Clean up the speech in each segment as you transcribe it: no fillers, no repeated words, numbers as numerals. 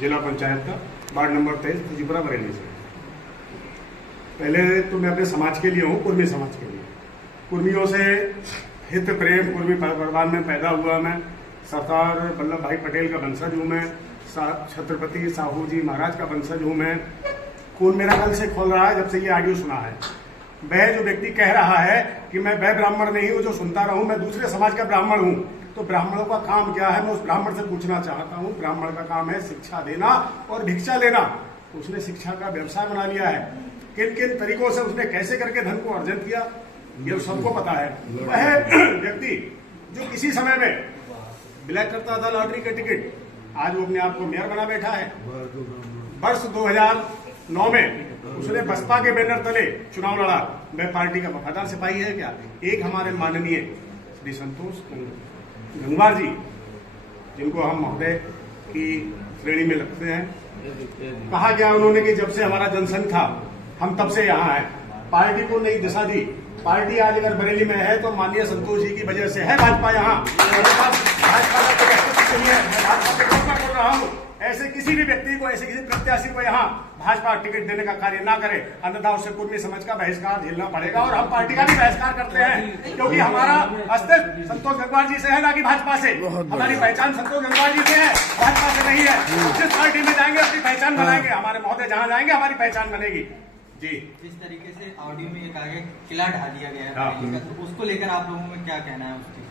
जिला पंचायत का, ward number 23, Tripura Bareilly से। पहले तो मैं अपने समाज के लिए हूँ, कुर्मी समाज के लिए। कुर्मियों से हित प्रेम, कुर्मी परिवार में पैदा हुआ मैं। सरदार वल्लभ भाई पटेल का वंशज हूँ मैं। छत्रपति साहू जी महाराज का वंशज हूँ मैं। खून मेरा कल से खोल रहा है जब से ये ऑडियो सुना है। वह जो व्यक्ति कह रहा है कि मैं वह ब्राह्मण नहीं हूँ जो सुनता रहूं, मैं दूसरे समाज का ब्राह्मण हूँ, तो ब्राह्मणों का काम क्या है, मैं उस ब्राह्मण से पूछना चाहता हूँ। ब्राह्मण का काम है शिक्षा देना और भिक्षा लेना। तो उसने शिक्षा का व्यवसाय बना लिया है। किन किन तरीकों से उसने कैसे करके धन को अर्जन किया, ये सबको पता है। वह व्यक्ति जो किसी समय में ब्लैक करता था लॉटरी के टिकट, आज वो अपने आप को मेयर बना बैठा है। वर्ष 2009 में उसने बसपा के बैनर तले चुनाव लड़ा। वह पार्टी का वफादार सिपाही है क्या? एक हमारे माननीय श्री संतोष गंगवार जी, जिनको हम महोदय की श्रेणी में रखते हैं, कहा गया उन्होंने कि जब से हमारा जनसंघ था हम तब से यहाँ है। पार्टी को नई दिशा दी। पार्टी आज अगर बरेली में है तो माननीय संतोष जी की वजह से है भाजपा यहाँ। भाजपा का बोल रहा हूँ, ऐसे किसी भी व्यक्ति को, ऐसे किसी प्रत्याशी को यहाँ भाजपा टिकट देने का कार्य ना करे, अन्यथा उससे कुर्मी समाज का बहिष्कार झेलना पड़ेगा। और हम पार्टी का भी बहिष्कार करते हैं, क्योंकि हमारा अस्तित्व संतोष गंगवार जी से है, ना कि भाजपा से। हमारी पहचान संतोष गंगवार जी से है, भाजपा से नहीं है। जिस पार्टी में जाएंगे अपनी पहचान बनाएंगे, हमारे महोदय जहाँ जाएंगे हमारी पहचान बनेगी। जी, जिस तरीके से ऑडियो में एक आगे किला ढा दिया गया है, तो उसको लेकर आप लोगों में क्या कहना है? उसकी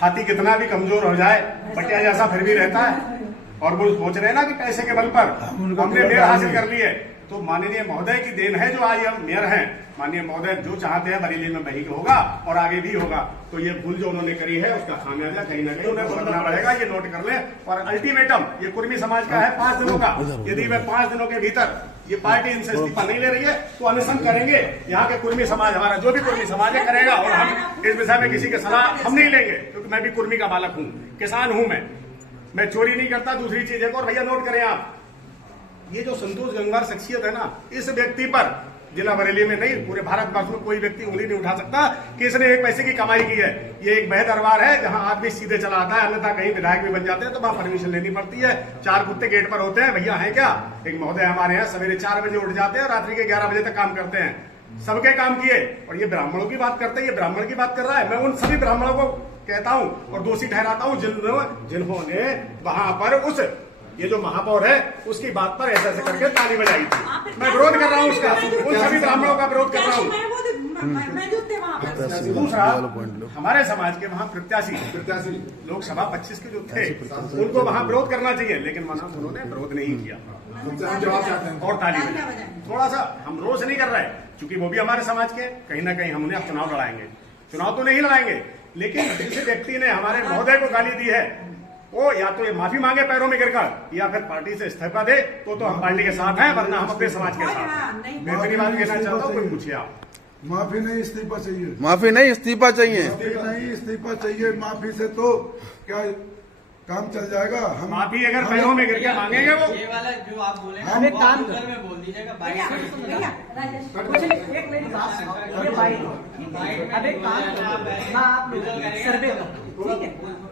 हाथी कितना भी कमजोर हो जाए, बटिया जैसा फिर भी रहता है। और वो सोच रहे हैं ना कि पैसे के बल पर हमने मेयर हासिल कर ली है। तो माननीय महोदय की देन है जो आज हम मेयर हैं। माननीय महोदय जो चाहते हैं बरेली में वही होगा और आगे भी होगा। तो ये भूल जो उन्होंने करी है उसका खामियाजा कहीं ना कहीं उन्हें भुगतना पड़ेगा, ये नोट कर ले। और अल्टीमेटम ये कुर्मी समाज का है 5 दिनों का। यदि वह 5 दिनों के भीतर ये पार्टी इनसे इस्तीफा नहीं ले रही है तो अनशन करेंगे। यहाँ के कुर्मी समाज, हमारा जो भी कुर्मी समाज है, करेगा। और हम इस विषय में किसी की सलाह हम नहीं लेंगे, क्योंकि मैं भी कुर्मी का बालक हूँ, किसान हूँ मैं चोरी नहीं करता। दूसरी चीज है, और भैया नोट करें आप, ये जो संतोष गंगवार शख्सियत है ना, इस व्यक्ति पर जिला बरेली में नहीं पूरे भारतवर्ष में कोई व्यक्ति उंगली नहीं उठा सकता कि इसने एक पैसे की कमाई की है। ये एक वह दरबार है जहां आदमी सीधे चला आता है, अन्यथा कहीं विधायक भी बन जाते हैं तो वहां परमिशन लेनी पड़ती है। 4 कुत्ते गेट पर होते हैं। भैया है क्या? एक महोदय हमारे यहाँ सवेरे 4 बजे उठ जाते हैं और रात्रि के 11 बजे तक काम करते हैं। सबके काम किए। और ये ब्राह्मणों की बात करते हैं, ये ब्राह्मण की बात कर रहा है। मैं उन सभी ब्राह्मणों को कहता हूं और दोषी ठहराता हूं जिन्होंने वहां पर उस ये जो महापौर है उसकी बात पर ऐसे करके ताली बजाई थी। मैं विरोध कर रहा हूं उसका, उन सभी ब्राह्मणों का विरोध कर रहा हूं। दूसरा, हमारे समाज के वहाँ प्रत्याशी लोकसभा 25 के जो थे, उनको वहाँ विरोध करना चाहिए, लेकिन उन्होंने विरोध नहीं किया और ताली बजाई। थोड़ा सा हम रोष नहीं कर रहे, क्योंकि वो भी हमारे समाज के। कहीं ना कहीं हम उन्हें अब चुनाव लड़ाएंगे। चुनाव तो नहीं लड़ाएंगे, लेकिन जिस व्यक्ति ने हमारे महोदय को गाली दी है वो या तो ये माफी मांगे पैरों में गिरकर, या फिर पार्टी से इस्तीफा दे, तो हम पार्टी के साथ हैं, वरना हम अपने समाज के साथ हैं। मैं इतनी बात कहना चाहता हूँ, कोई पूछिए आप। माफी नहीं इस्तीफा चाहिए। माफी नहीं इस्तीफा चाहिए। नहीं इस्तीफा चाहिए। माफी से तो क्या काम चल जाएगा? हम माफी अगर पैरों में गिर के मांगेंगे वो, ये वाला जो आप बोले हम एक काम कर में बोल दीजिएगा। अब एक काम, ना आप सर्वे करो, ठीक है?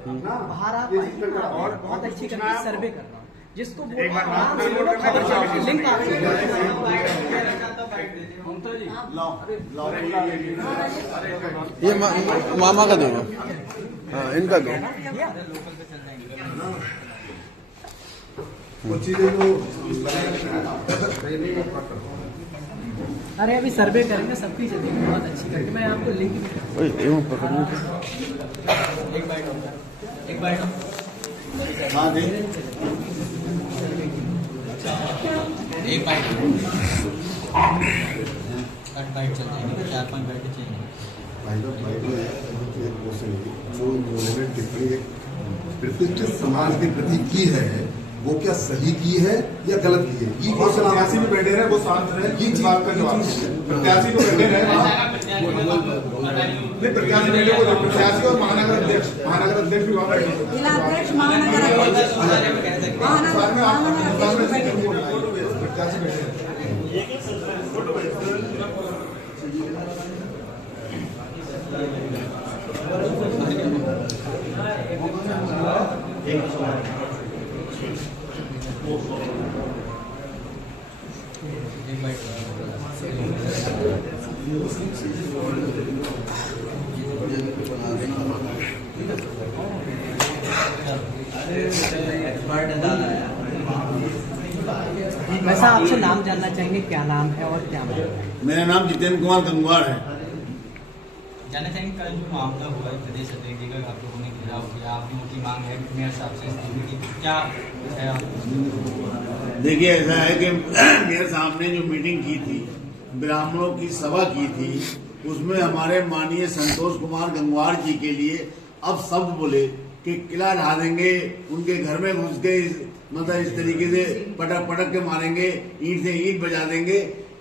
बाहर आप और बहुत अच्छी करके सर्वे करना, जिसको एक बार लिंक ये मामा का दो, हाँ इनका दो। अरे अभी सर्वे करेंगे सबकी जगह बहुत अच्छी करके, मैं आपको लिंक भी एक बाइट चल जाएंगे, 4-5 बैठे चाहिए। जो उन्होंने टिप्पणी प्रतिष्ठित समाज के प्रति की है, वो क्या सही की है या गलत की है? ये प्रत्याशी भी बैठे रहे, वो शांत रहे, ये बात का जवाब। प्रत्याशी को बैठे रहे, नहीं प्रत्याशी बैठे, वो प्रत्याशी और महानगर अध्यक्ष भी वहाँ बैठे। प्रत्याशी बैठे एक वैसा आपसे नाम जानना चाहेंगे, क्या नाम है और क्या नाम है? मेरा नाम जितेंद्र कुमार गंगवार है। जानना चाहेंगे कल जो मामला हुआ है प्रदेश अध्यक्ष जी का आप लोगों ने घेराव किया, आपकी उनकी मांग है मेयर साहब से इस्तीफे की, क्या है आप? देखिए, ऐसा है कि मेयर साहब ने जो मीटिंग की थी, ब्राह्मणों की सभा की थी, उसमें हमारे माननीय संतोष कुमार गंगवार जी के लिए अब शब्द बोले कि किला ढा देंगे, उनके घर में घुस के मतलब इस तरीके से पटक पटक के मारेंगे, ईंट से ईंट बजा देंगे।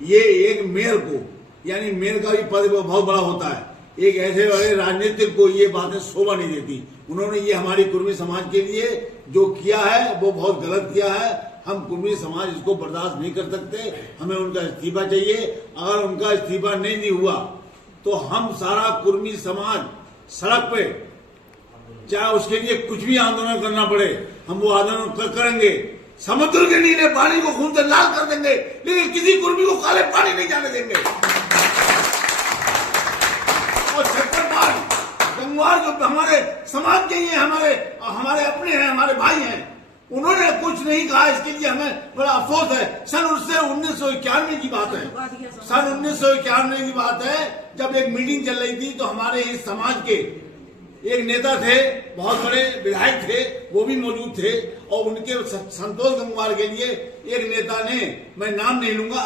ये एक मेयर को, यानी मेयर का भी पद बहुत बड़ा होता है, एक ऐसे बड़े राजनीतिक को ये बातें शोभा नहीं देती। उन्होंने ये हमारी कुर्मी समाज के लिए जो किया है वो बहुत गलत किया है। हम कुर्मी समाज इसको बर्दाश्त नहीं कर सकते, हमें उनका इस्तीफा चाहिए। अगर उनका इस्तीफा नहीं हुआ तो हम सारा कुर्मी समाज सड़क पे, चाहे उसके लिए कुछ भी आंदोलन करना पड़े, हम वो आंदोलन करेंगे। समुद्र के नीले पानी को खून से लाल कर देंगे, लेकिन किसी कुर्मी को काले पानी नहीं जाने देंगे। और छत्तरपाल गंगवार जो हमारे समाज के ही हैं, हमारे अपने हैं, हमारे भाई हैं, उन्होंने कुछ नहीं कहा। इसके लिए हमें बड़ा अफसोस है। सन 1991 की बात है, सन 1991 की बात है, जब एक मीटिंग चल रही थी तो हमारे इस समाज के एक नेता थे, बहुत बड़े विधायक थे, वो भी मौजूद थे, और उनके संतोष गंगवार के लिए एक नेता ने, मैं नाम नहीं लूंगा,